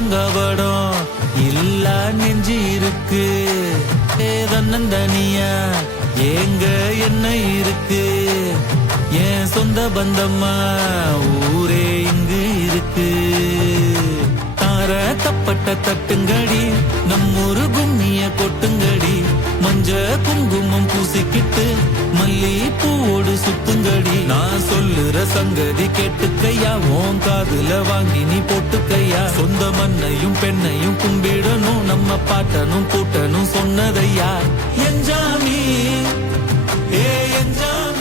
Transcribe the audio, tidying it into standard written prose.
கள்ளங்கவடம் இல்ல நெஞ்சு இருக்கு தன்னந்தனியா ஏங்க என்ன இருக்கு என் சொந்த பந்தம்மா ஊரே இங்கு இருக்கு தார தப்பட்ட தட்டுங்கடி நம்மொரு கும்மிய கொட்டுங்கடி மஞ்ச குங்குமம் பூசிக்கிட்டு மல்லி பூவோடு சுத்துங்கடி நான் சொல்லுற சங்கதி கேட்டுக்கையா உன் காதுல வாங்கி நீ போட்டுக்கையா சொந்த மண்ணையும் பெண்ணையும் கும்பிடணும் நம்ம பாட்டனும் கூட்டனும் சொன்னதையா எஞ்சாமி ஏ எஞ்சாமி